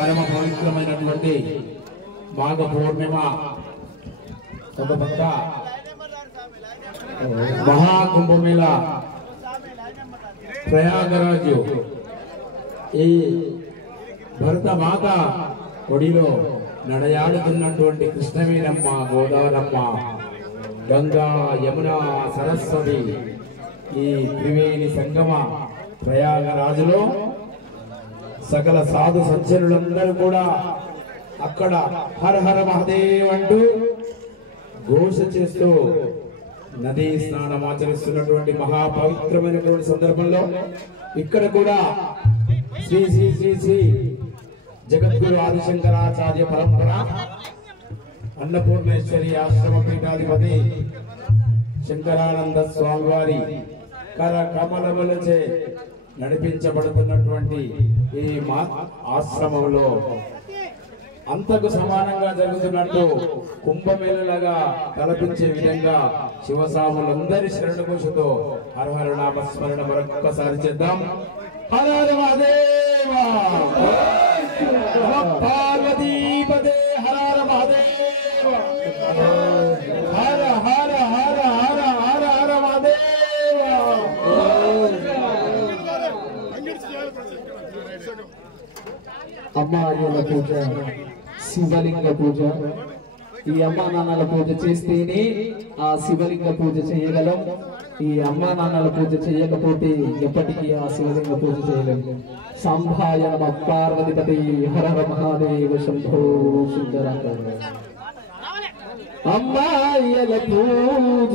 పరమ పవిత్రమైనటువంటి మాఘ పౌర్ణిమ ఒక పక్క మహాకుంభమేళ ప్రయాగరాజు ఈ భరత మాత ఒడిలో నడయాడుతున్నటువంటి కృష్ణవేణమ్మ, గోదావరమ్మ, గంగా, యమున, సరస్వతి ఈ త్రివేణి సంగమ ప్రయాగరాజులో సకల సాధు సజ్జనులందరూ కూడా అక్కడ హర హర మహదేవ్ అంటూ ఘోష చేస్తూ నదీ స్నానం ఆచరిస్తున్నటువంటి మహాపవిత్రమైనటువంటి సందర్భంలో ఇక్కడ కూడా శ్రీ శ్రీ శ్రీ శ్రీ జగద్గురు ఆదిశంకరాచార్య పరంపర అన్నపూర్ణేశ్వరి ఆశ్రమ పీఠాధిపతి శంకరానంద స్వామి వారి కర కమలములచే నడిపించబడుతున్నటువంటి ఈ ఆశ్రమంలో అంతకు సమానంగా జరుగుతున్నట్టు కుంభమేళలాగా తలపించే విధంగా శివసాములందరి శరణ ఘోషతో హర హర నామస్మరణ మరొక్కసారి చేద్దాం. హర హర మహాదేవ, పార్వతీపదే, హర హర మహాదేవ, హర హర హర హర హర హర మహాదేవ. అమ్మాయిల పూజ, శివలింగ పూజ. ఈ అమ్మా నాన్నల పూజ చేస్తేనే ఆ శివలింగ పూజ చేయగలం. ఈ అమ్మా నాన్నల పూజ చేయకపోతే ఎప్పటికీ ఆ శివలింగ పూజ చేయలేము. సంభాయ నమః పార్వతీపతే, హర హర మహాదేవ, శంభో శంకర. అమ్మాయిల పూజ